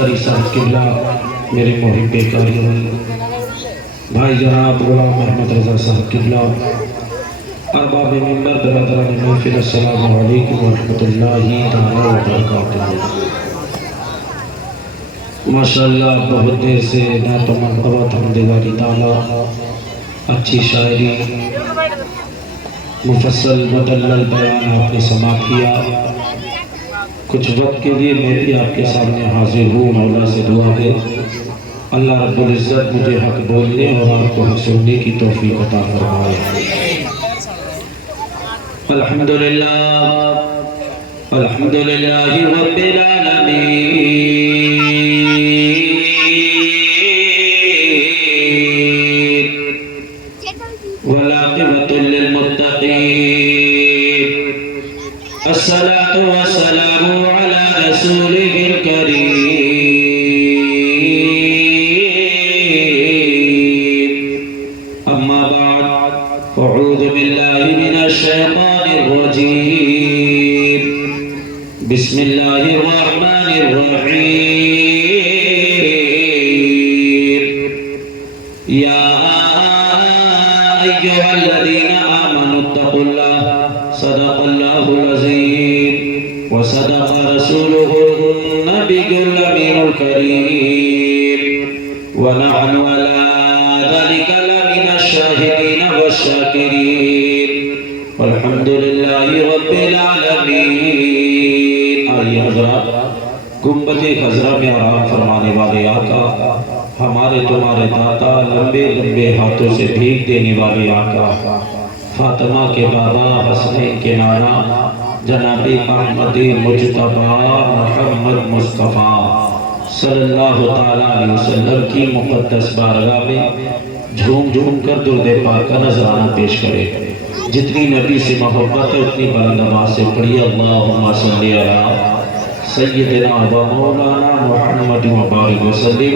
قاری صاحب قبلہ، میرے محب کاری بھائی جناب غلام محمد رضا صاحب قبلہ، ارباب منبر برادران محفل، السلام علیکم ورحمۃ اللہ تعالی وبرکاتہ۔ ماشاءاللہ بہت دیر سے نعت و منقبت حمدواری تعالی، اچھی شاعری، مفصل مدلل بیان آپ نے سماعت کیا۔ کچھ وقت کے لیے میں بھی آپ کے سامنے حاضر ہوں، مولا سے دعا ہے اللہ رب العزت مجھے حق بولنے اور آپ کو حق سننے کی توفیق عطا فرمائے۔ الحمدللہ الحمدللہ رب العالمین، والعاقبۃ للمتقین، الصلاۃ والسلام علی رسولہ الکریم، اما بعد فاعوذ باللہ من الشیطان الرجیم، بسم اللہ الرحمن الرحیم، یا ایھا الذین آمنوا اتقوا اللہ، صدق اللہ العظیم وصدق رسولہ النبی الامین الکریم، ونحن علی ذلک لمن الشاہدین والشاکرین، والحمد للہ رب العالمین۔ آئیے حضرات، گنبد خضرا میں آرام فرمانے والے آقا، ہمارے تمہارے داتا، لمبے لمبے ہاتھوں سے بھیگ دینے والے آقا، فاطمہ کے بابا، حسنین کے نانا، جناب احمد مجتبی محمد مصطفیٰ صلی اللہ تعالیٰ علیہ وسلم کی مقدس بارگاہ میں جھوم جھوم کر درود پاک کا نذرانہ پیش کرے۔ جتنی نبی سے محبت ہے اتنی بلند آواز سے پڑھیے، اللہم صلی علی سیدنا و مولانا محمد وبارک وسلم،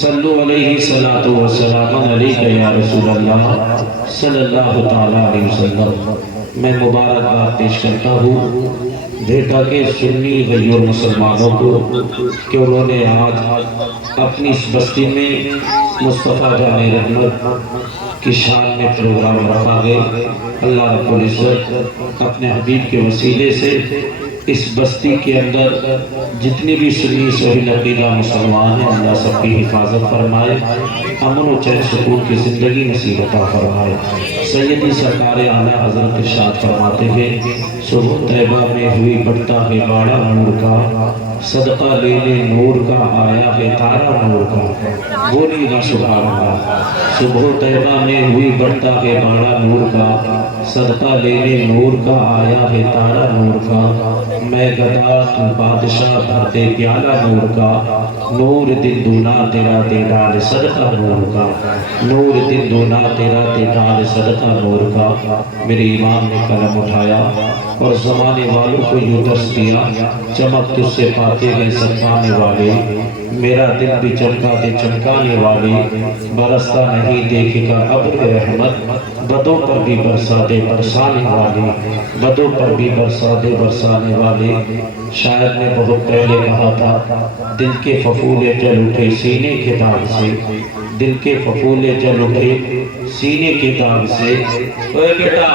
صلو علیہ صلاۃ و سلام علیک یا رسول اللہ صلی اللہ تعالیٰ علیہ وسلم۔ میں مبارکباد پیش کرتا ہوں دیکھا کہ سنی غیر مسلمانوں کو کہ انہوں نے آج اپنی اس بستی میں مصطفیٰ جان رحمت کی شان میں پروگرام رکھا گئے۔ اللہ رب العزت اپنے حبیب کے وسیلے سے اس بستی کے اندر جتنی بھی سنی سہیل عقیدہ مسلمان ہیں، اللہ سب کی حفاظت فرمائے، امن و چین سکون کی زندگی نصیب عطا فرمائے۔ سیدی سرکار اعلیٰ حضرت ارشاد فرماتے ہیں، صبح طیبہ میں ہوئی بڑھتا ہے باڑا نور کا، صدقہ لینے نور کا آیا ہے تارا نور کا، بولی گا سبحان اللہ۔ صبح طیبہ میں ہوئی بڑھتا ہے باڑا نور کا، صدقہ لینے نور کا آیا ہے تارا نور کا، میں گدا تو بادشاہ بھر دے پیالہ نور کا، نور دل دونا تیرا دے ڈال صدقہ نور کا، نور دل دونا تیرا دے ڈال صدقہ نور کا۔ میرے امام نے قلم اٹھایا اور زمانے والوں کو یوں درس دیا، چمک تجھ سے پاتے ہیں سجانے والے، میرا دل بھی چمکا دے چمکانے والے، برستا نہیں دیکھے گا ابر رحمت، بدوں پر بھی برسا دے برسانے والے، بدوں پر بھی برسا دے برسانے والے۔ شاعر نے بہت پہلے کہا تھا، دل کے ففولے جل اٹھے سینے کے داغ سے، دل کے ففولے جل اٹھے سینے کے داغ سے۔ اوے بیٹا،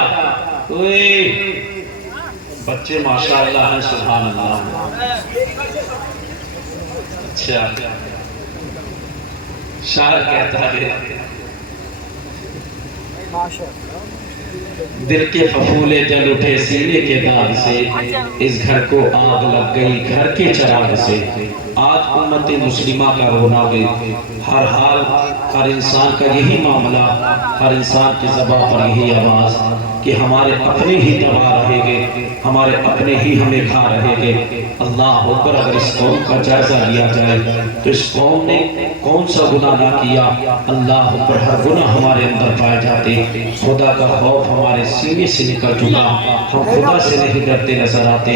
اوے بچے ماشاءاللہ ہیں، سبحان اللہ۔ اچھا، شاعر کہتا ہے دل کے ففولے جل اٹھے سینے کے داغ سے، اس گھر کو آگ لگ گئی گھر کے چراغ سے۔ آج امت مسلمہ کا رونا ہے، ہر حال ہر انسان کا یہی معاملہ، ہر انسان کی زبان پر یہی آواز کہ ہمارے اپنے ہی تباہ رہے گے، ہمارے اپنے ہی ہمیں کھا رہے گے۔ اللہ اکبر، اگر اس قوم کا جائزہ لیا جائے تو اس قوم نے کون سا گناہ نہ کیا؟ اللہ اکبر، ہر گناہ ہمارے اندر پائے جاتے، خدا کا خوف ہمارے ہمارے سینے سے نکل چکا. ہم خدا سے نہیں ڈرتے نظر آتے.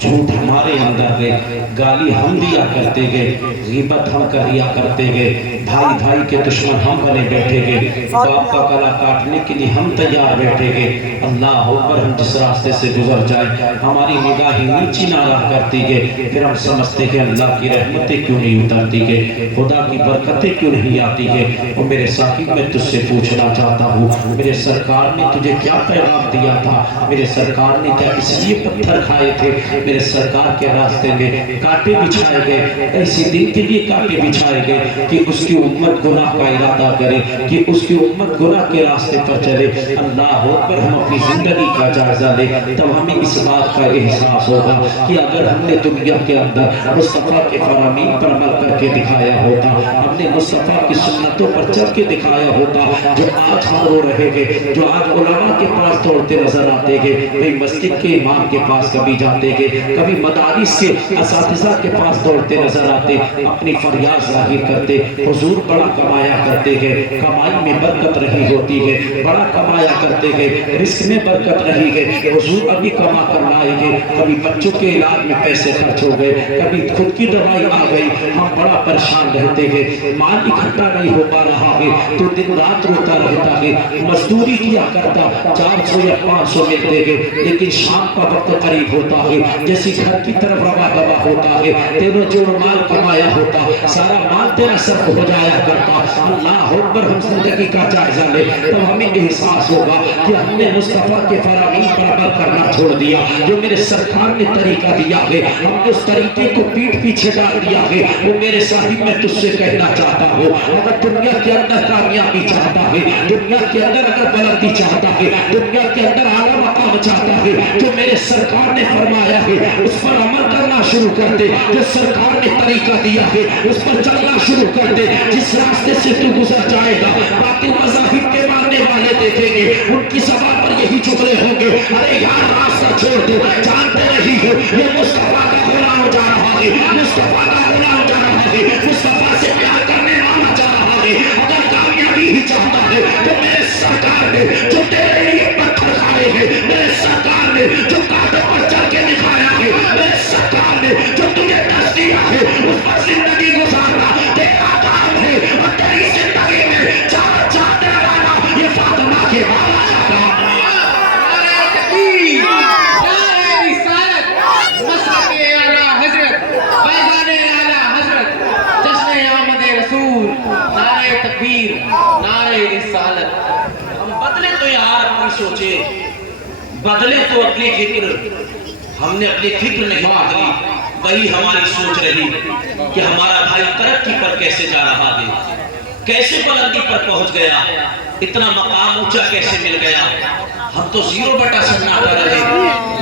جھوٹ ہمارے اندر ہے. گالی ہم دیا کرتے گئے, غیبت ہم کریا کرتے گئے, بھائی بھائی کے دشمن ہم بنے بیٹھے گئے, باپ کا گلا کاٹنے کے لیے ہم تیار بیٹھے گئے. اللہ اکبر, ہم جس راستے سے گزر جائیں ہماری نگاہیں نیچی نہ رہا کرتی گئے, پھر ہم سمجھتے کہ اللہ کی رحمتیں کیوں نہیں اترتی گئے, خدا کی برکتیں کیوں نہیں آتی گئے. اور میرے صاحب میں تجھ سے پوچھنا چاہتا ہوں, میرے سرکار نے تجھے کیا پیغام دیا تھا؟ میرے سرکار نے کیا اس لیے پتھر کھائے تھے؟ میرے سرکار کے راستے میں کانٹے بچھائے گئے, ایسے دن کے لیے کانٹے بچھائے گئے کہ اس کی امت گناہ کا ارادہ کرے, کہ اس کی امت گناہ کے راستے پر چلے. اللہ اکبر, ہم اپنی زندگی کا جائزہ لیں تب ہمیں اس بات کا احساس ہوگا کہ اگر ہم نے دنیا کے اندر مصطفیٰ کے فرامین پر عمل کر کے دکھایا ہوتا, ہم نے مصطفیٰ کی سنتوں پر چل کے دکھایا ہوتا, جو آج ہم رو رہے گے, جو آج علماء کے پاس دوڑتے نظر آتے گے, کبھی مسجد کے امام کے پاس کبھی جاتے گے, کبھی مدارس کے اساتذہ کے پاس دوڑتے نظر آتے, اپنی فریاد ظاہر کرتے, حضور بڑا کمایا کرتے گئے, کمائی میں برکت رہی ہوتی ہے, بڑا کمایا کرتے گئے, رزق میں برکت رہی ہے, حضور ابھی کما کر لائے گے. کبھی بچوں کے علاج میں پیسے خرچ ہو گئے, کبھی خود کی دوائی آ گئی, ہم بڑا پریشان رہتے گئے, مال اکٹھا نہیں ہو پا رہا ہے تو دن رات روتا رہتا ہے, مزدوری کیا کرتا, 400 یا 500 ملتے گئے, لیکن شام کا وقت قریب ہوتا ہے, جیسی گھر کی طرف روا دوا ہوتا ہے, تیرا جو مال کمایا ہوتا سارا مال تیرا صرف ہو جایا کرتا. اللہ اکبر, ہم زندگی کا جائزہ لے تب ہمیں احساس ہوگا کہ ہم نے مصطفیٰ کے فرامین پر عمل کرنا چھوڑ دیا, جو میرے سرکار نے طریقہ دیا ہے ہم نے اس طریقے کو پیٹ پیچھے ڈال دیا ہے. وہ میرے صاحب میں تجھ سے کہنا چاہتا ہوں, اگر دنیا کے اندر کامیابی چاہتا ہے, دنیا کے اندر اگر بلندی چاہتا ہے, دنیا کے اندر اعلیٰ مقام چاہتا ہے, جو میرے سرکار نے فرمایا ہے اس پر عمل کرنا شروع کر دے, جو سرکار نے طریقہ دیا ہے اس پر چلنا شروع کر دے. جس راستے سے تو گزر جائے گا باطل مذاہب کے ماننے والے دیکھیں گے, ان کی زبان پر یہی جملے ہوں گے, ارے یار راستہ چھوڑ دو, جانتے نہیں ہو یہ مصطفیٰ کا غلام جا رہا ہے, مصطفیٰ کا غلام جا رہا ہے, مصطفیٰ سے پیار کرنے والا جا رہا ہے. اگر کامیابی ہی چاہتا ہے تو میرے سرکار نے جو تیرے لیے پتھر کھائے ہیں, میرے سرکار نے جو کانٹوں پر چل کے دکھایا ہے, میرے سرکار نے جو تجھے دس دیا ہے اس پر زندگی گزارنا تیرا کام ہے. اور تیری زندگی میں چار چاہنے والا یہ فاطمہ کے والا کا ہم بدلے تو یار اپنی سوچے, بدلے تو اپنی فکر, ہم نے اپنی فکر نہیں بدلی, وہی ہماری سوچ رہی کہ ہمارا بھائی ترقی پر کیسے جا رہا ہے, کیسے بلندی پر پہنچ گیا, اتنا مقام اونچا کیسے مل گیا. ہم تو 0/سناٹا رہے,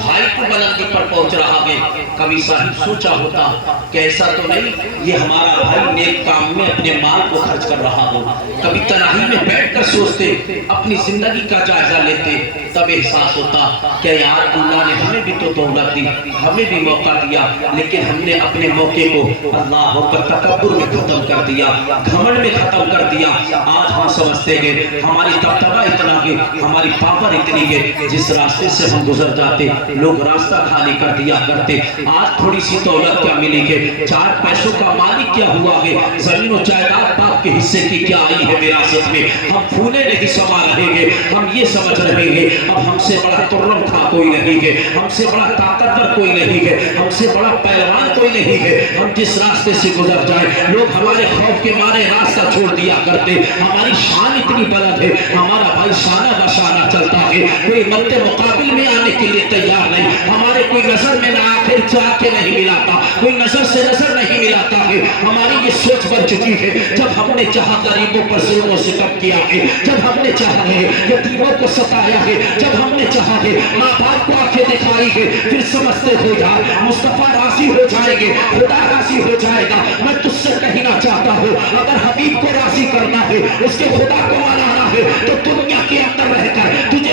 بھائی کو بلندی پر پہنچ رہا ہے. کبھی صاحب سوچا ہوتا کہ ایسا تو نہیں یہ ہمارا بھائی نیک کام میں اپنے مال کو خرچ کر رہا ہو. کبھی تنہائی میں بیٹھ کر سوچتے, اپنی زندگی کا جائزہ لیتے, تب احساس ہوتا کہ یار اللہ نے ہمیں بھی تو دولت دی, ہمیں بھی موقع دیا, لیکن ہم نے اپنے موقع کو اللہ پر تکبر میں ختم کر دیا, گھمنڈ میں ختم کر دیا. آج ہم سمجھتے ہیں ہماری دبدبہ اتنا ہے, ہماری پاور اتنی ہے, جس راستے سے ہم گزر جاتے لوگ راستہ خالی کر دیا کرتے. آج تھوڑی سی دولت کیا ملی ہے, 4 پیسوں کا مالک کیا ہوا ہے, زمین و جائیداد باپ کے حصے کی کیا آئی ہے وراثت میں, ہم پھولے نہیں سما رہے ہیں. ہم یہ سمجھ رہے ہیں اب ہم سے بڑا ترم تھا کوئی نہیں ہے, ہم سے بڑا طاقتور کوئی نہیں ہے, ہم سے بڑا پہلوان کوئی نہیں ہے. ہم جس راستے سے گزر جائیں لوگ ہمارے خوف کے مارے راستہ چھوڑ دیا کرتے. ہماری شان اتنی بلند ہے, ہمارا بھائی شانہ بشانہ چلتا ہے, کوئی مد مقابل میں آنے کے لیے تیار نہیں. ہمارے کوئی نظر میں نہ آخر چاہ کے نہیں ملاتا, کوئی نظر سے نظر نہیں ملاتا ہے. ہماری یہ سوچ بن چکی ہے, جب ہم نے چاہا غریبوں پر ظلم و ستم کیا ہے, جب ہم نے چاہا ہے یتیموں کو ستایا ہے, جب ہم نے چاہا ہے ماں باپ کو آنکھیں دکھائی ہے, پھر سمجھتے ہو یار مصطفیٰ راضی ہو جائیں گے, خدا راضی ہو جائے گا. میں تجھ سے کہنا چاہتا ہوں اگر حبیب کو راضی کرنا ہے, اس کے خدا کو منانا ہے, تو دنیا کے اندر رہ کر تجھے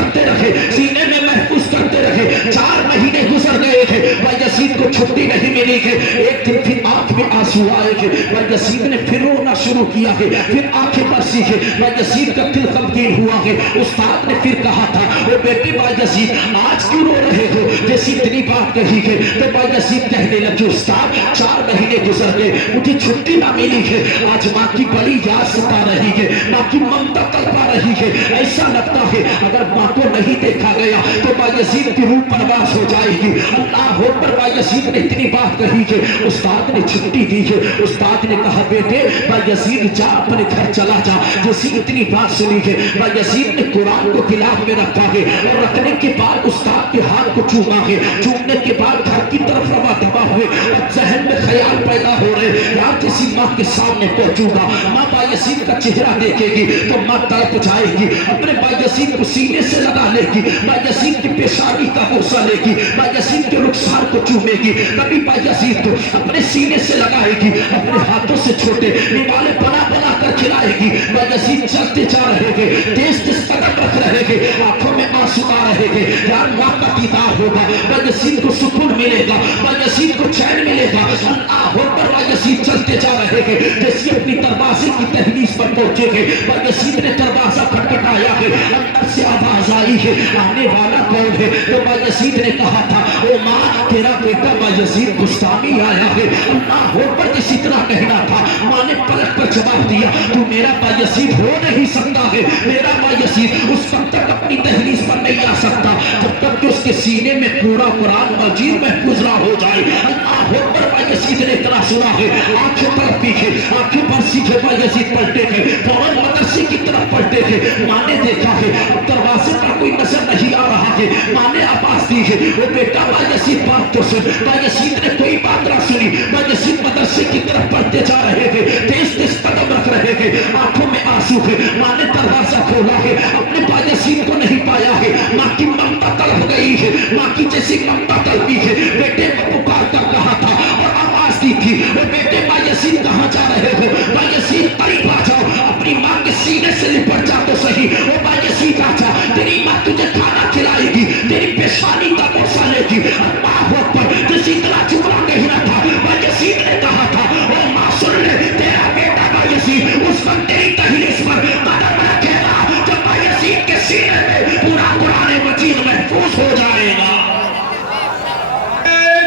کرتے رہے, سینے میں محفوظ کرتے رہے. 4 مہینے گزر گئے تھے, بایزید کو چھٹی نہیں ملی ہے. ایک دن پھر آنکھ میں آنسو آئے تھے, بایزید نے پھر رونا شروع کیا ہے, پھر آنکھیں برسی ہے. بایزید کا دل غمگین ہوا ہے. استاد نے پھر کہا تھا, وہ بیٹے بایزید آج کیوں رو رہے ہو, جیسی اتنی بات کہی ہے. تو بایزید کہنے لگے, استاد 4 مہینے گزر گئے, مجھے چھٹی نہ ملی ہے. آج ماں کی بڑی یاد ستا رہی ہے, ماں کی ممتا تڑپا رہی ہے. ایسا لگتا ہے اگر ماں کو نہیں دیکھا گیا تو بایزید کی روح پرواز ہو جائے گی. اللہ اکبر. بایزید نے اتنی بات کہی کہ استاد نے چھٹی دی ہے. استاد نے کہا, بیٹے بایزید جا اپنے گھر چلا جا. جیسی اتنی بات سنی ہے, بایزید نے قرآن کو گلاف میں رکھا ہے, اور رکھنے کے بعد استاد کے ہاتھ کو چوما ہے. چومنے کے بعد گھر کی طرف روا دبا ہوئے, اور ذہن میں خیال پیدا ہو رہے, یار جیسی ماں کے سامنے پہنچوں گا, ماں بایزید کا چہرہ دیکھے گی تو ماں تڑپ جائے گی. اپنے بایزید کو سینے سے لگا لے گی, بایزید کی پیشانی کا بوسہ لے گی, بایزید کے رخسار کو چومے گی. کبھی بایزید کو اپنے سینے سے لگائے گی, اپنے ہاتھوں سے چھوٹے نوالے بنا بنا کر کھلائے گی. بایزید چلتے جا رہے گے, تیز تیز قدم رکھ رہے گے, آنکھوں میں آنسو آ رہے گے. یار ماں کا دیدار ہوگا, بایزید کو سکون ملے گا, بایزید کو چین ملے گا. اللہ اکبر. بایزید چلتے جا رہے گے, جیسے اپنی دروازے کی دہلیز پر پہنچے گے, بایزید نے دروازہ کھٹکھٹایا ہے, اندر سے آواز آئی ہے, آنے والا کون ہے؟ تو بایزید نے کہا تھا, او ماں تیرا بیٹا بایزید بستامی آیا ہے. اللہ اکبر. جس طرح کہنا تھا, ماں نے پلٹ پر جواب دیا, تو میرا بایزید ہو نہیں سکتا ہے. میرا بایزید اس وقت تک اپنی دہلیز پر نہیں آ سکتا جب تک کہ اس کے سینے میں پورا قرآن مجید محفوظ نہ ہو جائے. اللہ اکبر. بایزید نے اتنا سنا ہے, آنکھیں طرف پیچھے, آنکھیں پر سیکھے بایزید پلٹے تھے, فوراً مدرسے کی طرف پلٹے تھے. ماں نے دیکھا ہے دروازے پر کوئی نظر نہیں آ رہا ہے. ماں نے آواز دی ہے, وہ بیٹا بایزید بات تو سن. بایزید نے کوئی بات نہ سنی. بایزید مدرسے کی طرف پلٹے جا رہے تھے, تیز تیز قدم رکھ رہے تھے, آنکھوں میں آنسو ہے. ماں نے دروازہ کھولا ہے, اپنے بایزید کو نہیں پایا ہے. ماں کی ممتا تڑپ گئی ہے, ماں کی جیسی ممتا تڑپی ہے. بیٹے کو پکار کر کہا تھا اور آواز دی تھی, وہ بیٹے بایزید کہاں جا رہے ہو؟ بایزید قریب آ جاؤ, اپنی ماں کے سینے سے لپٹ جا تو صحیح. وہ بایزید آ جا, تیری ماں تجھے کھانا کھلائے گی, تیری پیشانی کا بوسہ لے گی. اللہ اکبر. جیسی طرح جملہ کہنا تھا, بایزید نے کہا تھا, او ماں سن لے, تیرا بیٹا بایزید اس وقت تیری دہلیز پر قدم رکھے گا جب بایزید کے سینے میں پورا قرآن مجید محفوظ ہو جائے گا.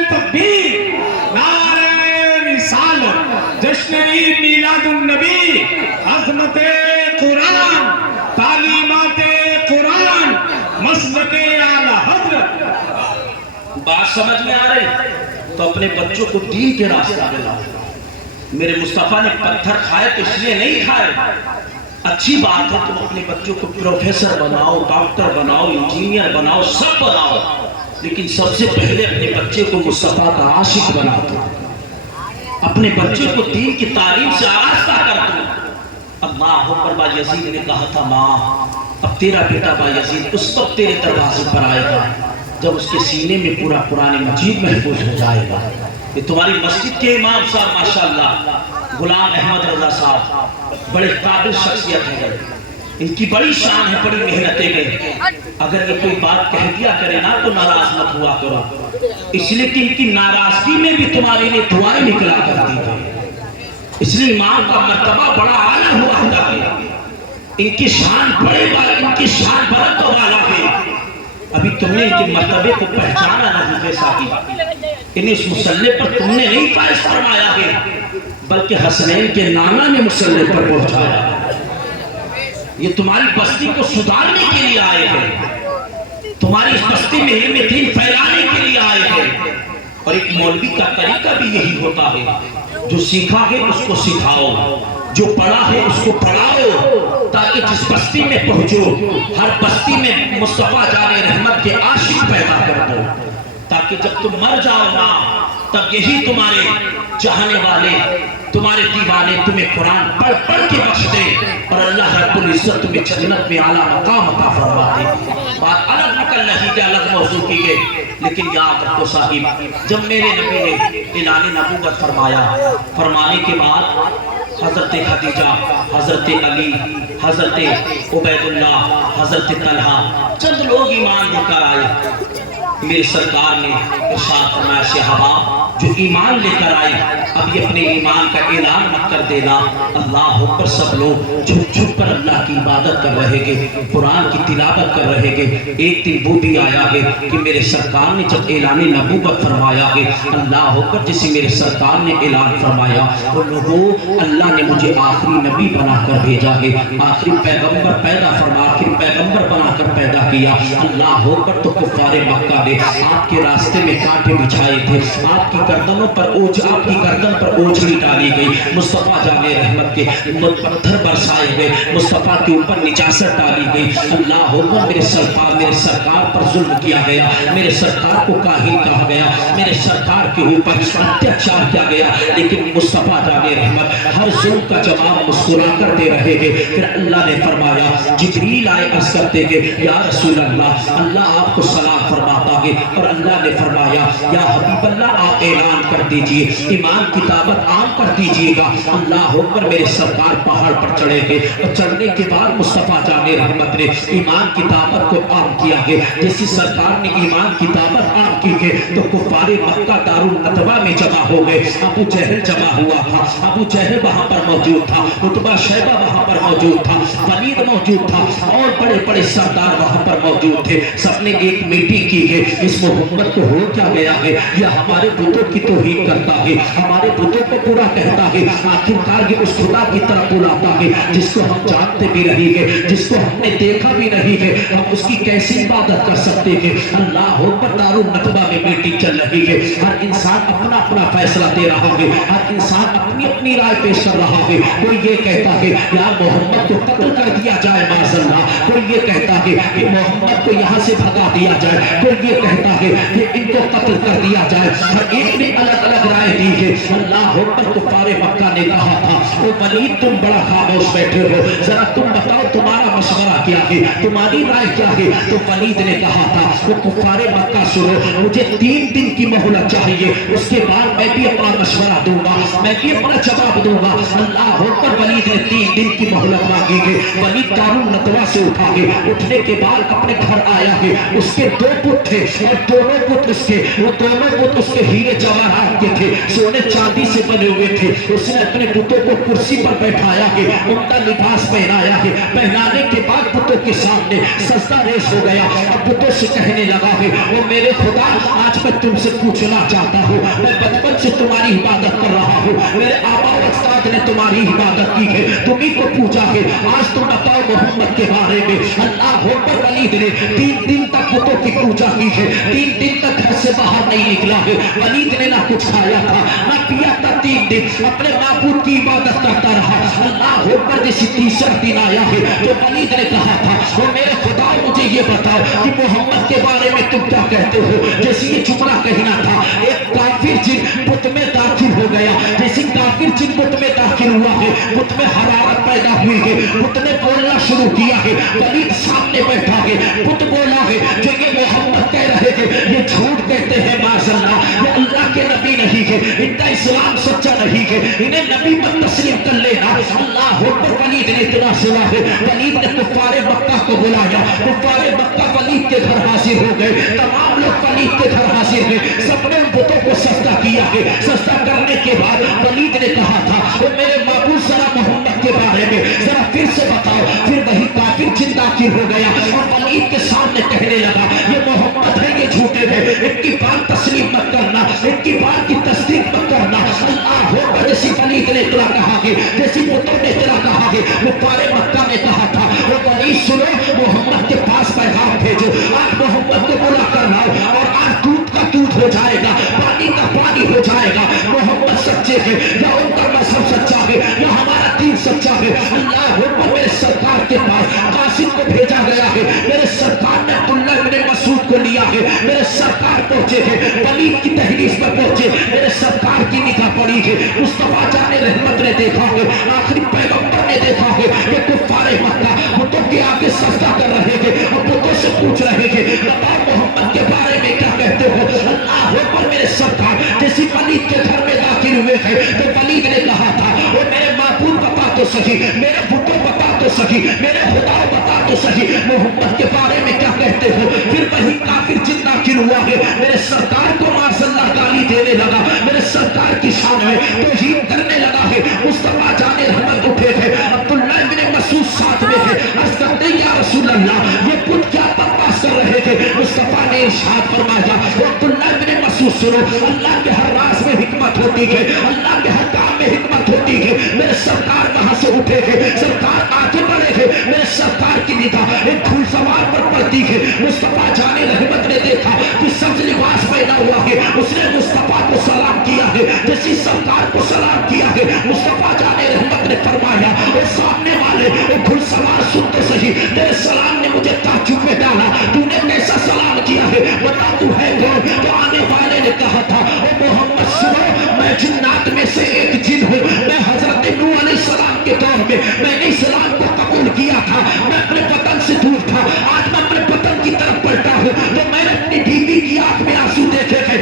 تکبیر, نعرہ رسالت, جشن عید میلاد النبی, عظمت قرآن, تعلیمات قرآن, مسلک اعلی حضرت. بات سمجھ میں آ رہی تو اپنے بچوں کو دین کے راستے پہ لاؤ. میرے مصطفیٰ نے پتھر کھائے تو اس لیے نہیں کھائے. اچھی بات ہے تم اپنے بچوں کو پروفیسر بناؤ, ڈاکٹر بناؤ, انجینئر بناؤ, سب بناؤ, لیکن سب سے پہلے اپنے بچے کو مصطفیٰ کا عاشق بنا دو. اپنے بچے کو دین کی تعلیم سے آراستہ کر دو. اللہ اکبر. بایزید نے کہا تھا, ماں اب تیرا بیٹا بایزید اس وقت تیرے دروازے پر آئے گا جب اس کے سینے میں پورا قرآن مجید محفوظ ہو جائے گا. یہ تمہاری مسجد کے امام صاحب ماشاءاللہ غلام احمد رضا صاحب بڑے قابل شخصیت ہیں, ان کی بڑی شان ہے, بڑی محنتیں گئے. اگر یہ کوئی بات کہہ دیا کرے نا تو ناراض مت ہوا کرو, اس لیے کہ ان کی ناراضگی میں بھی تمہارے لیے دعائیں نکلا کرتی تھی. اس لیے امام کا مرتبہ بڑا اعلیٰ ہوا کرتا ہے, ان کی شان ان کی شان بلند والا ہے. ابھی تم نے ان کے مرتبے کو پہچانا نہیں ہے ساتھی. انہیں اس مصلح پر تم نے نہیں فائز فرمایا ہے, بلکہ حسنین کے نانا نے مصلح پر پہنچایا. یہ تمہاری بستی کو سدھارنے کے لیے آئے ہیں, تمہاری اس بستی میں علم دین پھیلانے کے لیے آئے ہیں. اور ایک مولوی کا طریقہ بھی یہی ہوتا ہے, جو سیکھا ہے اس کو سکھاؤ, جو پڑھا ہے اس کو پڑھاؤ, تاکہ جس بستی میں پہنچو ہر بستی میں مصطفیٰ جان رحمت کے عاشق پیدا کر دو, تاکہ جب تم مر جاؤ نا تب یہی تمہارے چاہنے والے, تمہارے دیوانے تمہیں قرآن پڑھ پڑھ کے بخش دے, اور اللہ رب العزت تمہیں جنت میں اعلیٰ مقام عطا فرما دے. بات الگ نکل رہی ہے, الگ موضوع کی ہے, لیکن یاد رکھو صاحب, جب میرے نبی نے اعلان نبوت فرمایا, فرمانے کے بعد حضرت خدیجہ، حضرت علی، حضرت عبیداللہ، حضرت طلحہ، چند لوگ ایمان لے کر آئے۔ میرے سرکار نے ارشاد فرمایا صحابہ جو ایمان لے کر آئے اب یہ اپنے ایمان کا اعلان مت کر دینا۔ اللہ اکبر، سب لوگ چھپ چھپ کر اللہ کی عبادت کر رہے گے، قرآن کی تلاوت کر رہے گے۔ ایک دن وہ بھی آیا ہے کہ میرے سرکار نے جب اعلان نبوت فرمایا ہے، اللہ اکبر، جسے میرے سرکار نے اعلان فرمایا وہ لوگوں اللہ نے مجھے آخری نبی بنا کر بھیجا ہے، آخری پیغمبر پیدا فرما، آخری پیغمبر بنا کر پیدا کیا۔ اللہ اکبر، تو کفار مکہ نے آپ کے راستے میں کانٹے بچھائے تھے، آپ کی گردنوں پر آپ کی گردن پر اوجھڑی ڈالی گئی، مصطفیٰ جامع رحمت کے پتھر برسائے گئے، مصطفیٰ کے اوپر نجاست ڈالی گئی۔ اللہ اکبر، میرے سرکار پر ظلم کیا گیا، میرے سرکار کو کاہن کہا گیا، میرے سرکار کے اوپر اتیاچار کیا گیا، لیکن مصطفیٰ جامع رحمت ہر ظلم کا جواب مسکرا کر دے رہے گے۔ پھر اللہ نے فرمایا، جبریل آئے عرض کرتے گے یا رسول اللہ، اللہ آپ کو سلام فرماتا ہے، اور اللہ نے فرمایا یا حبیب اللہ آپ اعلان کر دیجئے، ایمان کی دعوت عام کر دیجئے گا۔ اللہ اکبر، میرے سرکار پہاڑ پر چڑھے گے اور چڑھنے کے بعد مصطفیٰ جامع رحمت نے ایمان کی دعوت کو عام کیا ہے۔ جیسی سرکار نے ایمان کی دعوت عام کی ہے تو کفار مکہ دارالندوا میں جمع ہو گئے۔ ابو جہل جمع ہوا تھا، ابو جہل وہاں پر موجود تھا، عتبہ شیبہ وہاں پر موجود تھا، ولید موجود تھا، اور بڑے بڑے سردار وہاں پر موجود تھے۔ سب نے ایک میٹنگ کی ہے، اس محمد کو ہو کیا گیا ہے، یہ ہمارے بتوں کی توہین کرتا ہے، ہمارے بتوں کو پورا کہتا ہے، آخرکار یہ اس خدا کی طرف بلاتا ہے جس کو ہم جانتے بھی نہیں ہے، جس کو ہم نے دیکھا بھی نہیں ہے، ہم اس کی کیسی عبادت کر سکتے ہیں۔ اللہ اکبر، دارالندوا میں میٹنگ چل رہی ہے، ہر انسان اپنا اپنا فیصلہ دے رہا ہے، ہر انسان اپنی اپنی رائے پیش کر رہا ہے۔ کوئی یہ کہتا ہے یا محمد کو قتل کر دیا جائے معاذ اللہ، کوئی یہ کہتا ہے کہ محمد کو یہاں سے بھگا دیا جائے، کوئی یہ کہتا ہے کہ ان کو قتل کر دیا جائے، ہر ایک نے الگ الگ رائے دی ہے۔ اللہ اکبر، کفار مکہ نے کہا تھا او ولید تم بڑا خاموش بیٹھے ہو، ذرا تم بتاؤ تمہارا مشورہ کیا ہے، تمہاری رائے کیا ہے؟ تو ولید نے کہا تھا وہ کفار مکہ سنو، مجھے 3 دن کی مہلت چاہیے، اس کے بعد میں بھی اپنا مشورہ دوں گا، میں بھی اپنا جواب دوں گا۔ اللہ اکبر، ولید نے 3 دن کی مہلت مانگی ہے۔ ولید دارالندوا سے اٹھا ہے، اٹھنے کے بعد اپنے گھر آیا ہے، اس کے 2 پت تھے اور دونوں پت اس کے ہیرے جواہرات کے تھے، سونے چاندی سے بنے ہوئے تھے۔ اس نے اپنے پتوں کو کرسی پر بیٹھایا ہے، ان کا لباس پہنایا ہے، پہنانے کے بعد پتوں کے سامنے سجدہ ریز ہو گیا اور پتوں سے کہنے لگا ہے وہ میرے خدا، آج میں تم سے پوچھنا چاہتا ہوں، میں بچپن سے تمہاری عبادت کر رہا ہوں، میرے آبا و اجداد نے تمہاری عبادت کی ہے، تمہیں کو پوچھا ہے، آج تم بتاؤ محمد کے بارے میں۔ اللہ اکبر، ولید نے 3 دن تک پتوں کی پوجا کی ہے، 3 دن تک گھر سے باہر نہیں نکلا ہے۔ ولید نے نہ کچھ کھایا تھا نہ پیا تھا، 3 دن اپنے معبود کی عبادت کرتا رہا۔ اللہ اکبر، جیسے تیسرا دن آیا ہے تو ولید نے کہا تھا وہ میرے خدا مجھے یہ بتاؤ کہ محمد کے بارے میں تم کیا کہتے ہو۔ جیسے یہ جملہ کہنا تھا، ایک کافر جن بت میں داخل ہو گیا، جیسے کافر جن بت میں داخل ہوا ہے، بت میں حرارت پیدا ہوئی ہے، بت نے بولنا شروع کیا ہے، ولید سامنے بیٹھا ہے، بت بولا ہے جو یہ محمد کہہ رہے تھے یہ جھوٹ کہتے ہیں معاذ اللہ، یہ اللہ کے نبی نہیں ہے، ان کا اسلام سچا نہیں ہے، انہیں نبی مت تسلیم کر لینا۔ اللہ اکبر، ولید نے اتنا سنا ہے، ولید نے کفار مکہ کو بلایا، کفار مکہ ولید کے گھر حاضر ہو گئے، تمام لوگ ولید کے گھر حاضر ہیں، سب نے ان بتوں کو سجدہ کیا ہے۔ سجدہ کرنے کے بعد ولید نے کہا تھا وہ میرے معبود ذرا محمد کے بارے میں ذرا پھر سے بتاؤ۔ پھر وہی کافر جن داخل ہو گیا اور ولید کے سامنے کہنے لگا یہ محمد ہے، یہ جھوٹے ہیں، ان کی بات تسلیم مت کرنا، ان کی بات کی تصدیق مت کرنا۔ اللہ اکبر، جیسی ولید نے اتنا کہا ہے، جیسی بتوں نے اتنا کہا ہے، کفار مکہ نے کہا تھا وہ ولید سنو، محمد کے پاس پیغام بھیجو، آج محمد کو بلا کر لاؤ اور آج دودھ کا دودھ ہو جائے گا، پانی کا پانی ہو جائے گا۔ محمد سچے ہیں یا ان کا مذہب سچا ہے یا ہمارا دین سچا ہے۔ اللہ اکبر، میرے سرکار کے پاس قاسم کو بھیجا گیا ہے، میرے سرکار نے عبداللہ بن مسعود کو لیا ہے، میرے سرکار پہنچے ہیں، ولید کی تحریش پر پہنچے، میرے سرکار کی نگاہ پڑی ہے، مصطفیٰ جان رحمت نے دیکھا ہے، آخری پیغمبر نے دیکھا ہے کہ کفار مکہ بتوں کے آگے سجدہ کر رہے ہیں اور بتوں سے پوچھ رہے ہیں بتاؤ محمد کے بارے میں کیا کہتے ہو۔ اللہ اکبر، میرے سرکار جیسی ولید کے گھر میں داخل ہوئے ہیں تو ولید نے کہا تھا وہ میرے معبود نازل ہوا ہے، میرے سرکار کو ماشاءاللہ گالی دینے لگا، میرے سرکار کی شان میں توہین کرنے لگا ہے۔ مصطفیٰ جان رحمت اٹھے تھے، عبداللہ بن مسعود ساتھ میں تھے، عرض کرتے یا رسول اللہ یہ بت کیا بکواس کر رہے تھے؟ مصطفیٰ نے ارشاد فرمایا عبداللہ بن مسعود سنو، اللہ کے ہر راز میں حکمت ہوتی ہے، اللہ کے ہر کام میں حکمت ہوتی ہے۔ میرے سرکار وہاں سے اٹھے تھے، سرکار آگے بڑھے تھے، میرے سرکار کی نگاہ ایک گھڑ سوار پر پڑتی ہے۔ مصطفیٰ جان رحمت نے دیکھا کہ سبز لباس پیدا ہوا ہے، اس نے مصطفیٰ کو سلام کیا ہے، جیسی سرکار کو سلام کیا ہے۔ مصطفیٰ جان رحمت نے فرمایا اور سامنے والے ایک گھڑ سوار سن تو صحیح، تیرے سلام نے مجھے تعجب میں ڈالا، تو نے کیسا سلام کیا ہے؟ بتا تو ہے کون؟ تو آنے والے نے کہا تھا او محمد سنو، میں جنات میں سے ایک جن ہوں، میں حضرت نوح علیہ السلام کے دور میں نے اسلام کو قبول کیا تھا، میں اپنے وطن سے دور تھا، آج میں اپنے وطن کی طرف پلٹا ہوں، تو میں نے اپنی بیوی کی آنکھ میں آنسو دیکھے تھے،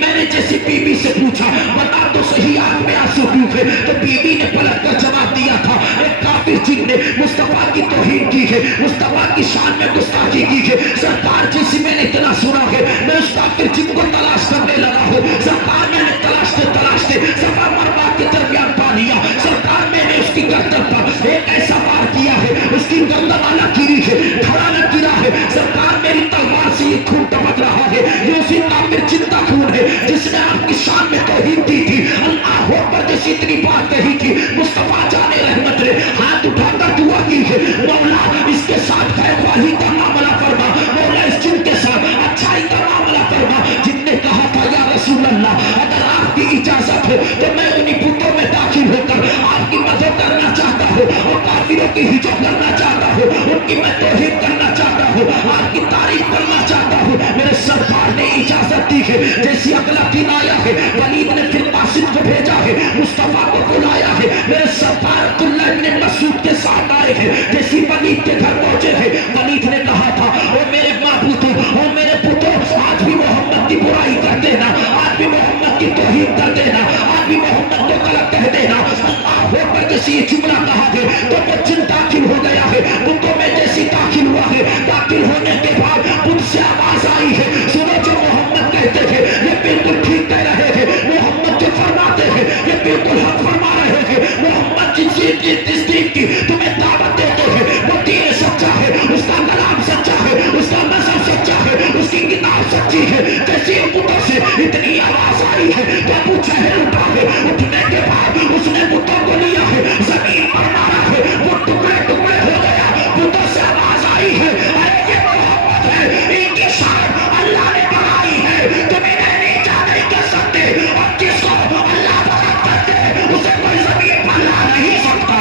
میں نے جیسی بیوی سے پوچھا بتا تو صحیح آنکھ میں آنسو کیوں تھے؟ تو بیوی نے پلٹ کر جواب دیا تھا ایک کافر جن نے مصطفیٰ کی توہین کی ہے، مصطفیٰ کی شان میں گستاخی کی ہے۔ سرکار جیسی میں نے اتنا سنا ہے، میں اس کافر جن کو تلاش کرنے لگا ہوں، سرکار میں نے تلاشتے صفا مروا کے درمیان پا لیا، سرکار میں نے اس کی گردن پر ایک ایسا وار کیا ہے، اس کی گردن والا گری ہے، دھڑا نہ گرا ہے، سرکار میری تلوار سے یہ خون ٹپک رہا ہے، یہ اسی کافر جن کا خون ہے جس نے آپ کی شان میں توہین کی تھی، اللہ اکبر جیسی اتنی بات کہی تھی۔ مصطفیٰ جان رحمت نے ہاتھ اٹھا کر دعا کی ہے، مولا اس کے ساتھ خیر خواہی کا معاملہ فرما، مولا اس جن کے ساتھ اچھائی کا معاملہ فرما۔ جن نے کہا تھا یا رسول اللہ اگر آپ کی اجازت ہو تو میں انہی بتوں میں داخل ہو کر آپ کی مدد کرنا چاہتا ہوں اور کافروں کی ہجوم کرنا چاہتا ہوں، ان کی میں توہین کرنا چاہتا ہوں، آپ کی تعریف کرنا چاہتا ہوں۔ میرے سرکار نے اجازت دی ہے، جیسی اگلا دن آیا ہے ولید نے پھر قاسم کو بھیجا ہے، مصطفیٰ کو بلایا ہے، میرے سرکار عبداللہ بن مسعود کے ساتھ آئے ہیں، جیسی ولید کے گھر پہنچے ہیں ولید نے کہا تھا او میرے معبودوں او میرے پتوں آج بھی محمد کی برائی کر دینا، آج بھی محمد کی توہین کر دینا، آج بھی محمد کو غلط کہہ دینا۔ اللہ اکبر جیسی یہ جملہ کہا ہے تو وہ جن داخل ہو گیا ہے، بتوں میں جیسی داخل ہوا ہے، داخل ہونے کے بعد بت سے آواز آئی ہے سنو جو محمد کہتے ہیں یہ بالکل ٹھیک کہہ رہے ہیں، محمد جو فرماتے ہیں یہ بالکل حق فرما رہے ہیں، محمد جس دین کی تمہیں دعوت دیتے ہیں وہ دین سچا ہے، اس کا کلام سچا ہے، اس کا مذہب سچا ہے، اس کی کتاب سچی ہے۔ جیسے بتوں سے اتنی آواز آئی ہے تو ابو جہل اٹھا ہے، اٹھنے کے بعد اس نے بتوں کو لیا ہے، زمین پر مارا ہے، وہ ٹکڑے ٹکڑے ہو گیا۔ بتوں سے آواز آئی ہے ارے یہ محمد ہے، ان کی شان اللہ نے بڑھائی ہے، تم انہیں نیچا نہیں کر سکتے، اور جس کو اللہ بڑا کرتے اسے کوئی زمین پر لا نہیں سکتا۔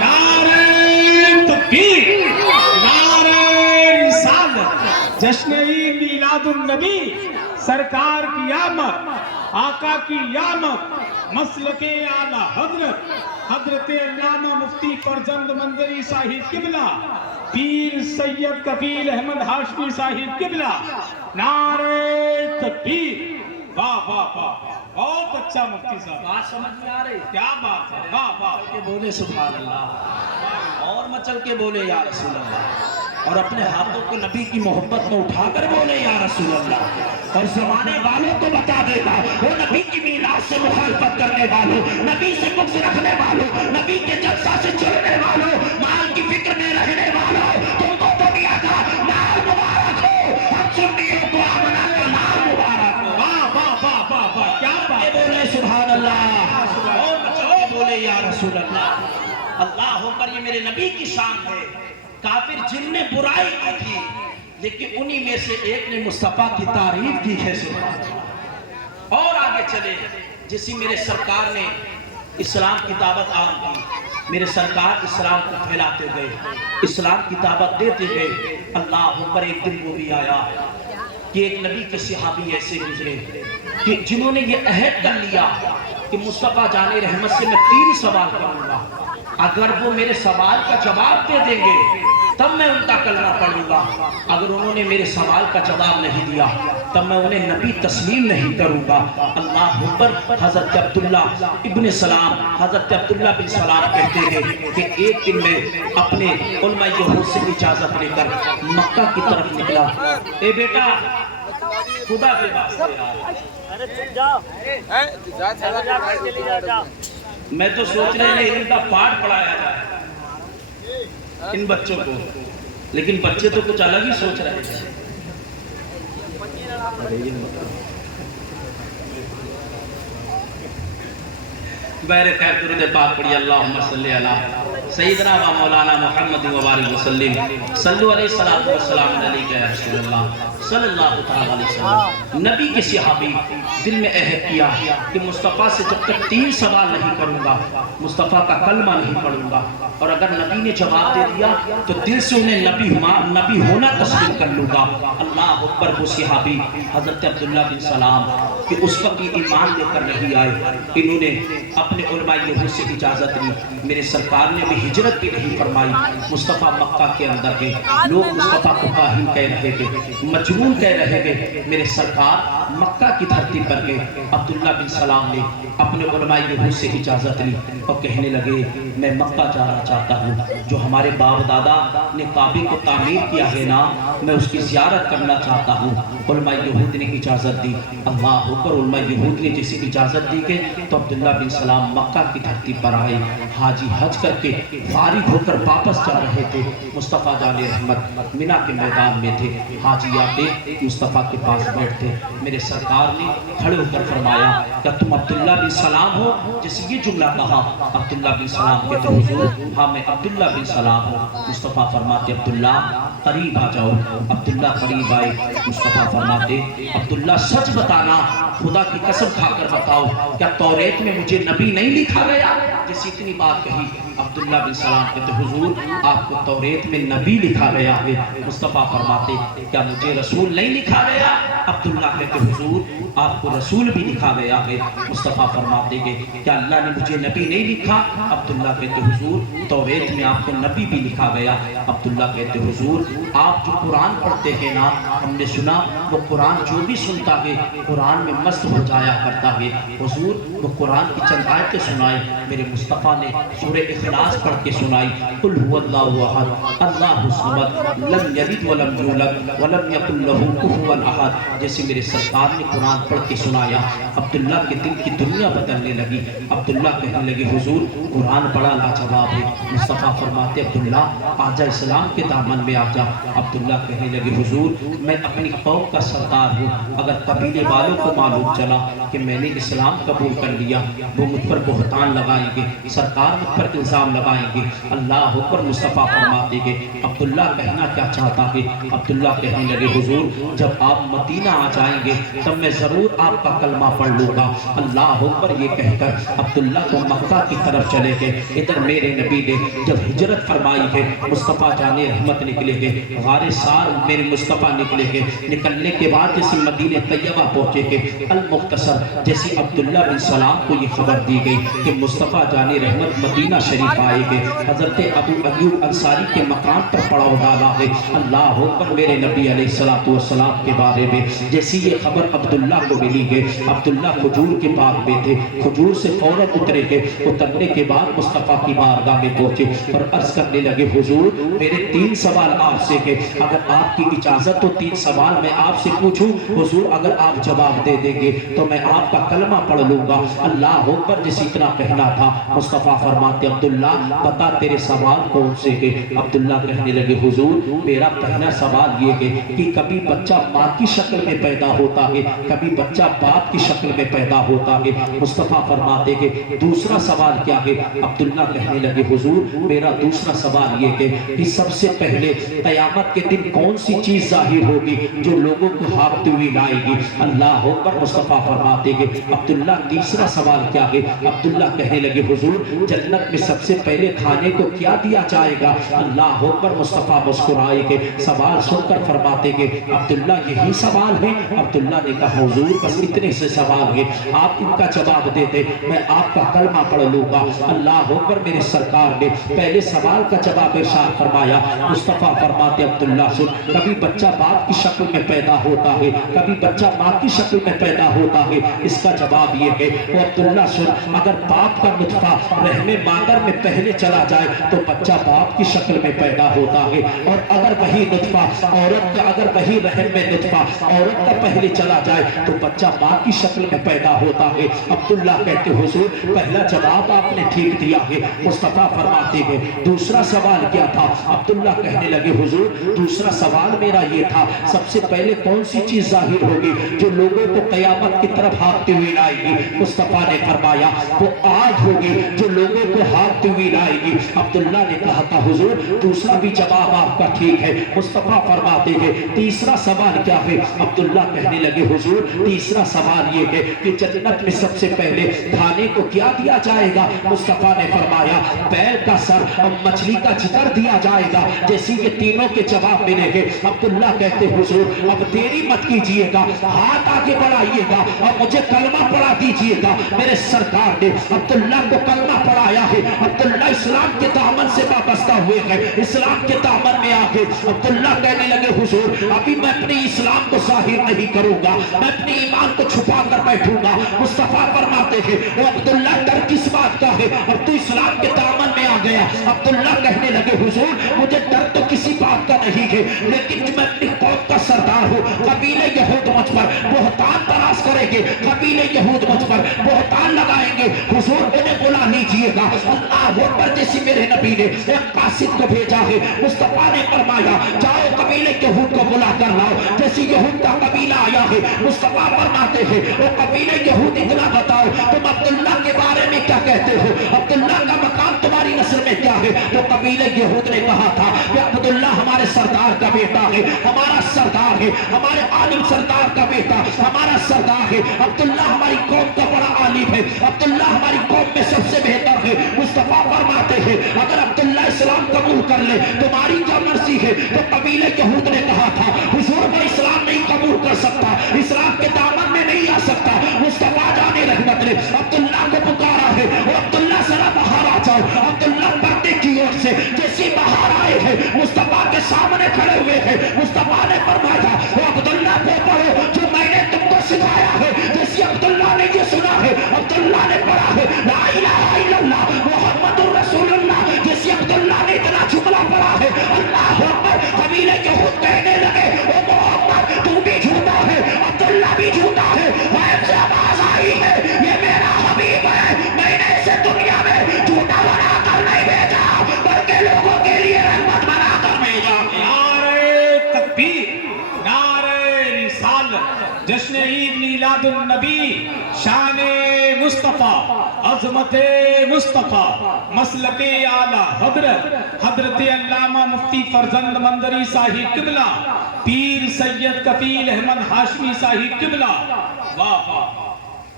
نعرہ تکبیر، نعرہ رسالت، جشن عید میلاد النبی، سرکار کی آمد، آقا کی آمد، مسلک اعلیٰ حضرت علامہ مفتی فرزند منظری صاحب قبلہ، پیر سید کفیل احمد ہاشمی صاحب قبلہ، نعرہ تکبیر۔ واہ واہ واہ، بہت اچھا مفتی صاحب، بات سمجھ میں آ رہی؟ کیا بات ہے، واہ واہ۔ کے بولے سبحان اللہ، اور مچل کے بولے یا رسول اللہ، اور اپنے ہاتھوں کو نبی کی محبت میں اٹھا کر بولے یا رسول اللہ، اور زمانے والوں کو بتا دے گا وہ نبی کی میلاد سے مخالفت کرنے والوں، نبی سے بغض رکھنے والوں، نبی کے جلسہ سے چڑھنے والوں، مال کی فکر میں رہنے والوں، تم کو دنیا کا مال مبارک ہو، ہم سنیوں کو آمنہ کا مال مبارک ہو۔ واہ واہ واہ واہ واہ، کیا بات ہے، بولے سبحان اللہ، اور مچل کے بولے یا رسول اللہ۔ اللہ ہو کر یہ میرے نبی کی شان ہے۔ کافر جن نے برائی کی تھی لیکن انہی میں سے ایک نے مصطفیٰ کی تعریف کی ہے۔ اور آگے چلے، جیسی میرے سرکار نے اسلام کی دعوت عام کی، میرے سرکار اسلام کو پھیلاتے گئے، اسلام کی دعوت دیتے گئے۔ اللہ پر ایک دن وہ بھی آیا کہ ایک نبی کے صحابی ایسے گزرے کہ جنہوں نے یہ عہد کر لیا کہ مصطفیٰ جان رحمت سے میں 3 سوال کروں گا، اگر وہ میرے سوال کا جواب دے دیں گے تب میں ان کا کلمہ پڑھوں گا، اگر انہوں نے میرے سوال کا جواب نہیں دیا تب میں انہیں نبی تسلیم نہیں کروں گا۔ اللہ اکبر۔ حضرت عبداللہ ابن سلام، حضرت عبداللہ بن سلام کہتے ہیں کہ ایک دن میں اپنے علماء یہود سے اجازت لے کر مکہ کی طرف نکلا۔ اے بیٹا خدا کے واسطے میں تو سوچ رہے ہیں ان کا پاٹ پڑھایا جائے ان بچوں کو، لیکن بچے تو کچھ الگ ہی سوچ رہے ہیں. بہر خیر درود پاک پڑھی. اللہم صلی علی سیدنا و مولانا محمد و بارک وسلم. صلو علیہ الصلوۃ والسلام علیکہ یا رسول اللہ صلی اللہ تعالی علیہ وسلم. نبی کے صحابی دل میں عہد کیا کہ مصطفیٰ سے جب تک 3 سوال نہیں کروں گا، مصطفیٰ کا کلمہ نہیں پڑھوں گا، اور اگر نبی نے جواب دے دیا تو دل سے انہیں نبی ہونا تسلیم کر لوں گا. اللہ اکبر. وہ صحابی حضرت عبداللہ بن سلام کہ اس وقت ایمان لے کر نہیں آئے، انہوں نے اپنے علماء یہود سے اجازت لی. میرے سرکار نے بھی ہجرت بھی نہیں فرمائی. مصطفیٰ مکہ کے اندر گئے، لوگ مصطفیٰ کو کاہن کہہ رہے تھے، مجنون کہہ رہے تھے. میرے سرکار مکہ کی دھرتی پر گئے. عبداللہ بن سلام نے اپنے علماء یہود سے اجازت لی اور کہنے لگے میں مکہ جانا چاہتا ہوں. جو ہمارے باپ دادا نے کعبے کو تعمیر کیا ہے نا، میں اس کی زیارت کرنا چاہتا ہوں. علماء یہود نے اجازت دی. اللہ اکبر. علماء یہود نے جیسے اجازت دی کہ تو عبداللہ بن سلام مکہ کی دھرتی پر آئے. حاجی حج کر کے فارغ ہو کر واپس جا رہے تھے. مصطفیٰ جان رحمت مینا کے میدان میں تھے. حاجی آتے مصطفیٰ کے پاس بیٹھتے. میرے سرکار نے کھڑے ہو کر فرمایا کہ تم عبداللہ بن سلام ہو؟ جیسے یہ جملہ کہا عبداللہ بن سلام کہتے حضور ہاں میں عبداللہ بن سلام ہوں. مصطفیٰ فرماتے عبداللہ قریب آ جاؤ. عبداللہ قریب آئے. مصطفیٰ فرماتے عبداللہ سچ بتانا، خدا کی قسم کھا کر بتاؤ کیا توریت میں مجھے نبی نہیں لکھا گیا؟ جیسے اتنی بات کہی عبداللہ بن سلام کہتے حضور آپ کو توریت میں نبی لکھا گیا ہے. مصطفیٰ فرماتے کیا مجھے رسول نہیں لکھا گیا؟ عبداللہ کہتے حضور آپ کو رسول بھی لکھا گیا ہے. مصطفیٰ فرماتے کہ کیا اللہ نے مجھے نبی نہیں لکھا؟ عبداللہ کہتے حضور توریت میں آپ کو نبی بھی لکھا گیا. عبداللہ کہتے حضور آپ جو قرآن پڑھتے ہیں نا، ہم نے سنا وہ قرآن جو بھی سنتا ہے قرآن میں مست ہو جایا کرتا ہے. حضور وہ قرآن کی چند آیتیں سنائے. میرے مصطفیٰ نے سورہ اخلاص پڑھ کے سنائی. قل هو اللہ احد اللہ الصمد لم یلد ولم یولد ولم یکن له کفوا احد. جیسے میرے سرکار نے قرآن پڑھ کے سنایا عبداللہ کے دل کی دنیا بدلنے لگی. عبداللہ کہنے لگے حضور قرآن بڑا لاجواب ہے. مصطفیٰ فرماتے عبداللہ آجا اسلام کے دامن میں آجا. عبداللہ کہنے لگے حضور میں اپنی قوم کا سردار ہوں، اگر قبیلے والوں کو معلوم چلا کہ میں نے اسلام قبول کر لیا وہ مجھ پر بہتان لگائیں گے، سرکار مجھ پر الزام لگائیں گے. اللہ اکبر. مصطفیٰ فرماتے گے عبداللہ کہنا کیا چاہتا ہے؟ عبداللہ کہنے لگے حضور جب آپ مدینہ آ جائیں گے تب میں ضرور آپ کا کلمہ پڑھ لوں گا. اللہ اکبر. یہ کہہ کر عبداللہ کو مکہ کی طرف چلے گئے. ادھر میرے نبی نے جب ہجرت فرمائی ہے مصطفیٰ جان رحمت نکلے گئے. غار سار میرے مصطفیٰ نکلے گئے. نکلنے کے بعد جیسے مدینہ طیبہ پہنچے گے المختصر جیسے عبداللہ بن سلام کو یہ خبر دی گئی کہ مصطفیٰ جان رحمت مدینہ شریف آئے گے. حضرت ابو ایوب انصاری کے مقام پر پڑاؤ ڈالا ہے. اللہ اکبر. میرے نبی علیہ السلام کے بارے میں جیسی یہ خبر عبداللہ کو ملی ہے، عبداللہ کھجور کے باغ میں تھے. کھجور سے فوراً اترے گئے. اترنے کے بعد مصطفیٰ کی بارگاہ میں پہنچے اور عرض کرنے لگے حضور میرے 3 سوال آپ سے کہ اگر آپ کی اجازت تو 3 سوال میں آپ سے پوچھوں. حضور اگر آپ جواب دے دیں گے تو میں آپ کا کلمہ پڑھ لوں گا. اللہ اکبر. جیسے اتنا کہنا تھا مصطفیٰ فرماتے عبداللہ بتا تیرے سوال کون سے ہے؟ عبداللہ کہنے لگے حضور میرا پہلا سوال یہ ہے کہ کبھی بچہ ماں کی شکل میں پیدا ہوتا ہے، کبھی بچہ باپ کی شکل میں پیدا ہوتا ہے. مصطفیٰ فرماتے کہ دوسرا سوال کیا ہے؟ عبداللہ کہنے لگے حضور میرا دوسرا سوال یہ ہے کہ سب سے پہلے قیامت کے دن کون سی چیز ظاہر ہوگی جو لوگوں کو ہانپتے ہوئے لائے گی؟ اللہ اکبر. مصطفیٰ فرماتے کہ عبداللہ تیسرا سوال کیا ہے؟ عبداللہ کہنے لگے حضور جنت میں سب سے پہلے کھانے کو کیا دیا جائے گا؟ اللہ اکبر. مصطفیٰ مسکرائے کہ سوال سن کر فرماتے کہ عبداللہ یہی سوال ہے؟ عبداللہ نے کہا حضور بس اتنے سے سوال ہے، آپ ان کا جواب دے دیں میں آپ کا کلمہ پڑھ لوں گا. اللہ اکبر. میرے سرکار نے پہلے سوال کا جواب ارشاد فرمایا. مصطفیٰ فرماتے عبداللہ سن کبھی بچہ باپ کی شکل میں پیدا ہوتا ہے، کبھی بچہ ماں کی شکل میں پیدا ہوتا ہے. اس کا جواب یہ ہے وہ عبداللہ سن اگر باپ کا نطفہ رحم مادر میں میں پہلے چلا جائے تو بچہ باپ کی شکل میں پیدا ہوتا ہے، اور اگر وہی نطفہ عورت کا، اگر وہی رحم میں نطفہ عورت کا پہلے چلا جائے تو بچہ ماں کی شکل میں پیدا ہوتا ہے۔ عبداللہ کہتے حضور پہلا جواب آپ نے ٹھیک دیا ہے۔ مصطفیٰ فرماتے ہیں دوسرا سوال کیا تھا؟ عبداللہ کہنے لگے حضور دوسرا سوال میرا یہ تھا سب سے پہلے کون سی چیز ظاہر ہوگی جو لوگوں کو قیامت کی طرف ہانکتی ہوئی لائے گی؟ مصطفیٰ نے فرمایا وہ آگ ہوگی جو لوگوں کو ہانکتی ہوئی لائے گی۔ عبداللہ نے کہا تھا حضور دوسرا بھی جواب آپ کا ٹھیک ہے۔ مصطفیٰ فرماتے ہیں تیسرا سوال کیا ہے؟ عبداللہ کہنے لگے حضور تیسرا سوال یہ ہے کہ جنت میں سب سے پہلے کھانے کو کیا دیا جائے گا؟ مصطفیٰ نے فرمایا بیل کا سر اور مچھلی کا جگر دیا جائے گا۔ جیسے یہ تینوں کے جواب ملے گے عبداللہ کہتے حضور اب دیری مت کیجئے گا، ہاتھ آگے بڑھائیے گا اور مجھے کلمہ پڑھا دیجئے گا۔ میرے سرکار نے عبداللہ کو کلمہ پڑھایا ہے۔ عبداللہ اسلام کے دامن سے وابستہ ہوئے ہیں، اسلام کے دامن میں آگے عبداللہ کہنے لگے حضور ابھی میں اپنے اسلام کو ظاہر نہیں کروں گا، میں اپنے ایمان کو چھپا کر بیٹھوں گا۔ مصطفیٰ فرماتے ہیں وہ عبداللہ ڈر کس بات کا ہے؟ اب تو اسلام کے دامن میں آ گیا۔ عبداللہ کہنے لگے حضور مجھے ڈر تو کسی بات کا نہیں ہے، لیکن میں اپنی قوم کا سردار ہوں، قبیلہ یہود مجھ پر بہتان تراش کریں گے، قبیلہ یہود مجھ پر بہتان لگائیں گے، حضور انہیں بلا لیجئے گا۔ اللہ اکبر جیسی میرے نبی نے ایک قاصد کو بھیجا ہے۔ مصطفیٰ نے فرمایا جاؤ قبیلہ یہود کو بلا کر لاؤ۔ جیسی یہود کا قبیلہ آیا ہے مصطفیٰ فرماتے ہیں وہ قبیلہ یہود اتنا بتاؤ تم عبداللہ کے بارے میں کیا کہتے ہو، عبداللہ کا مقام تمہاری نسل میں کیا ہے؟ تو قبیلہ یہود نے کہا تھا کہ عبداللہ ہمارے سردار کا بیٹا ہے، ہمارا سردار ہے، ہمارے عالم سردار کا بیٹا ہمارا سردار ہے، عبداللہ ہماری قوم کا بڑا عالم ہے، عبداللہ ہماری قوم میں سب سے بہتر ہے۔ مصطفیٰ فرماتے ہیں اگر عبداللہ اسلام قبول کر لے تمہاری کیا مرضی ہے؟ تو قبیلہ یہود نے کہا تھا حضور میں اسلام نہیں قبول کر سکتا، اسلام کے دامن میں نہیں آ سکتا۔ مصطفیٰ جان رحمت نے عبداللہ کو پکارا ہے اور عبداللہ ذرا باہر آ جاؤ۔ عبداللہ پردے کی اور سے جیسی باہر آئے ہیں مصطفیٰ کے سامنے کھڑے ہوئے ہیں۔ مصطفیٰ نے فرمایا وہ عبداللہ کو پڑھو جو میں نے تم کو سکھایا ہے۔ جیسی عبداللہ نے یہ سنا ہے عبداللہ نے پڑھا ہے لا الہ الا اللہ محمد الرسول اللہ، جیسی عبداللہ نے اتنا جملہ پڑھا ہے اللہ اکبر۔ قبیلہ یہود کہنے لگے او محمد تو بھی جھوٹا ہے، عبداللہ بھی جھوٹا ہے، غیب سے آواز آئی ہے یہ میرا حبیب ہے، میں نے اسے دنیا میں جھوٹا بنا کر نہیں بھیجا بلکہ لوگوں کے لیے رحمت بنا کر بھیجا۔ نعرہ تکبیر، نعرہ رسالت، جشن عید میلاد النبی، شان مصطفیٰ، عظمت مصطفیٰ، مسلک اعلیٰ حضرت علامہ مفتی فرزند مندری صاحب قبلہ، پیر سید کفیل احمد ہاشمی صاحب قبلہ۔ واہ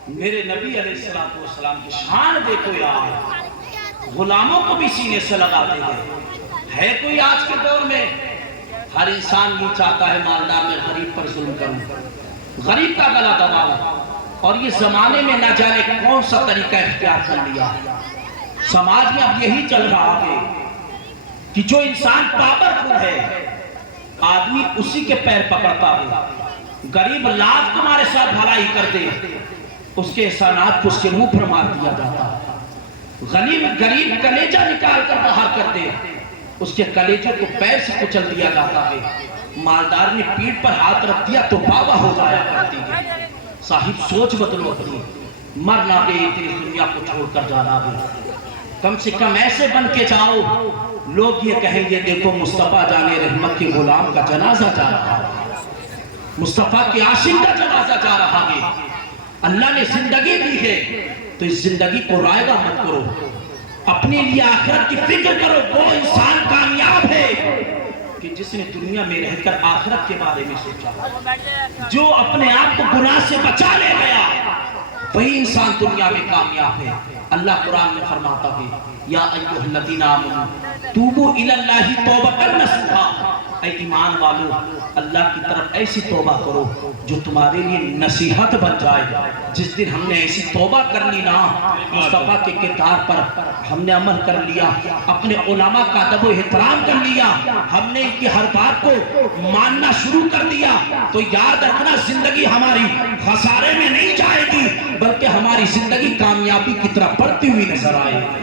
میرے نبی علیہ السلام کی شان دیکھو یار، غلاموں کو بھی سینے سے لگاتے ہیں۔ ہے کوئی آج کے دور میں؟ ہر انسان یہ چاہتا ہے مالدار میں غریب پر ظلم کروں، غریب کا گلا دباؤں، اور یہ زمانے میں نہ جانے کون سا طریقہ اختیار کر لیا۔ سماج میں اب یہی چل رہا ہے کہ جو انسان پاورفل ہے آدمی اسی کے پیر پکڑتا ہے، غریب لاکھ تمہارے ساتھ بھلائی کر دے اس کے احسانات کو اس کے منہ پر مار دیا جاتا ہے، غریب کلیجہ نکال کر باہر کر دے اس کے کلیجوں کو پیر سے کچل دیا جاتا ہے، مالدار نے پیٹھ پر ہاتھ رکھ دیا تو باوا ہو جایا کرتی ہے۔ صاحب سوچ بدلو اپنی، مرنا گئی تیری دنیا کو چھوڑ کر جانا بھی، کم سے کم ایسے بن کے جاؤ لوگ یہ کہیں گے دیکھو مصطفیٰ جان رحمت کے غلام کا جنازہ جا رہا ہے، مصطفیٰ کے عاشق کا جنازہ جا رہا ہے۔ اللہ نے زندگی دی ہے تو اس زندگی کو رائگاں مت کرو، اپنے لیے آخرت کی فکر کرو۔ وہ انسان کامیاب ہے کہ جس نے دنیا میں رہ کر آخرت کے بارے میں سوچا، جو اپنے آپ کو گناہ سے بچا لے گیا وہی انسان دنیا میں کامیاب ہے۔ اللہ قرآن میں فرماتا ہے یا ایھا الذین آمنوا توبوا الی اللہ توبۃ نصوحا، اے ایمان والو اللہ کی طرف ایسی توبہ کرو جو تمہارے لیے نصیحت بن جائے۔ جس دن ہم نے ایسی توبہ کر لی نا، مصطفیٰ کے کردار پر ہم نے عمل کر لیا، اپنے علماء کا ادب و احترام کر لیا، ہم نے ان کی ہر بات کو ماننا شروع کر دیا، تو یاد رکھنا زندگی ہماری خسارے میں نہیں جائے گی بلکہ ہماری زندگی کامیابی کی طرف بڑھتی ہوئی نظر آئے گی۔